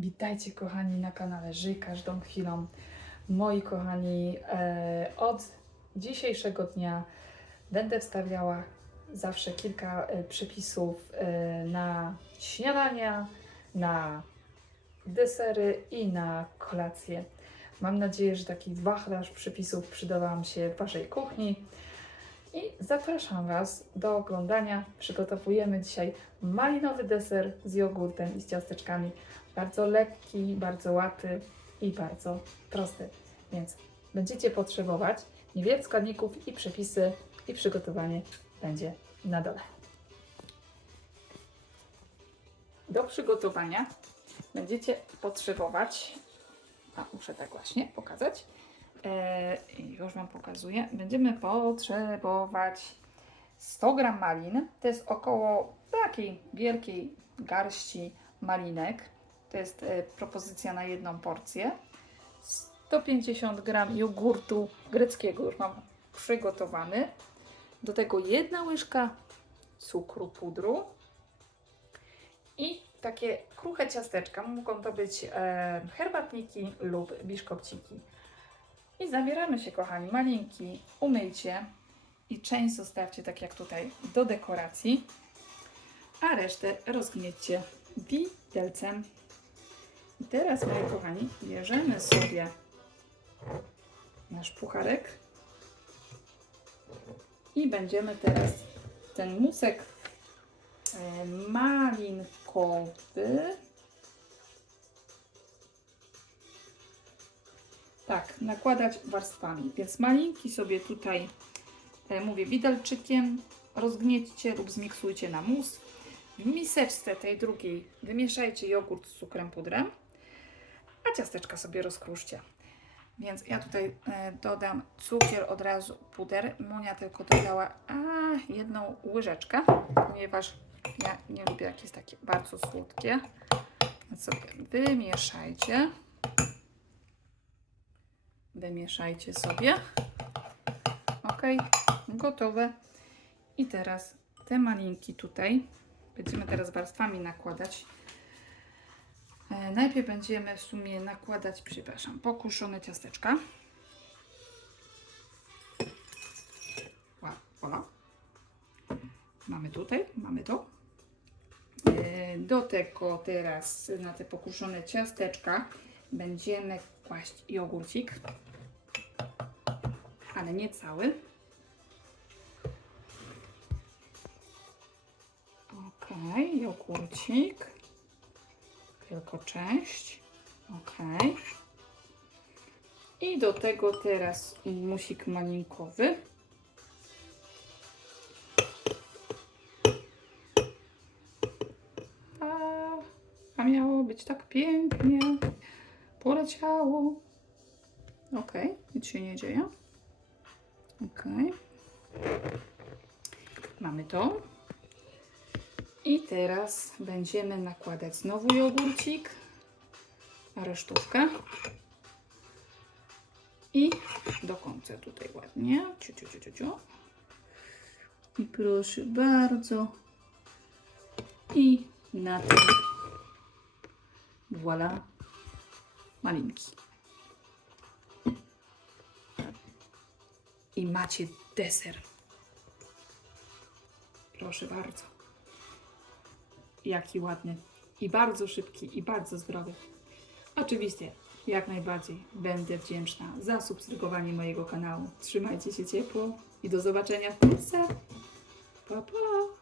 Witajcie kochani na kanale Żyj każdą chwilą. Moi kochani, e, od dzisiejszego dnia będę wstawiała zawsze kilka e, przepisów e, na śniadania, na desery i na kolację. Mam nadzieję, że taki wachlarz przepisów przyda Wam się w Waszej kuchni. I zapraszam Was do oglądania. Przygotowujemy dzisiaj malinowy deser z jogurtem i z ciasteczkami. Bardzo lekki, bardzo łatwy i bardzo prosty. Więc będziecie potrzebować niewiele składników i przepisy i przygotowanie będzie na dole. Do przygotowania będziecie potrzebować, a muszę tak właśnie pokazać, e, już Wam pokazuję, będziemy potrzebować 100 gram malin, to jest około takiej wielkiej garści malinek, to jest e, propozycja na jedną porcję, 150 gram jogurtu greckiego, już mam przygotowany, do tego jedna łyżka cukru pudru, i takie kruche ciasteczka. Mogą to być e, herbatniki lub biszkopciki. I zabieramy się, kochani, malinki umyjcie i część zostawcie tak jak tutaj do dekoracji, a resztę rozgniećcie widelcem. I teraz, moi kochani, bierzemy sobie nasz pucharek i będziemy teraz ten musek e, malinkowy. Tak, nakładać warstwami. Więc malinki sobie tutaj, e, mówię, widelczykiem rozgniećcie lub zmiksujcie na mus. W miseczce tej drugiej wymieszajcie jogurt z cukrem pudrem, a ciasteczka sobie rozkruszcie. Więc ja tutaj e, dodam cukier od razu, puder. Monia tylko dodała a, jedną łyżeczkę, ponieważ ja nie lubię jak jest takie bardzo słodkie. Więc sobie wymieszajcie. Wymieszajcie sobie. Ok, gotowe. I teraz te malinki tutaj będziemy teraz warstwami nakładać. E, Najpierw będziemy w sumie nakładać, przepraszam, pokuszone ciasteczka. Voilà. Mamy tutaj, mamy to. E, Do tego teraz na te pokuszone ciasteczka będziemy kłaść jogurcik, ale nie cały. Ok, jogurcik tylko część. Ok. I do tego teraz musik malinkowy. A, a miało być tak pięknie. Poleciało. Ok, nic się nie dzieje. Ok. Mamy to. I teraz będziemy nakładać znowu jogurcik, resztówkę i do końca tutaj ładnie. Ciu, ciu, ciu, ciu, ciu. I proszę bardzo. I na tym voilà malinki. I macie deser. Proszę bardzo. Jaki ładny. I bardzo szybki, i bardzo zdrowy. Oczywiście, jak najbardziej będę wdzięczna za subskrybowanie mojego kanału. Trzymajcie się ciepło i do zobaczenia wkrótce. Pa, pa!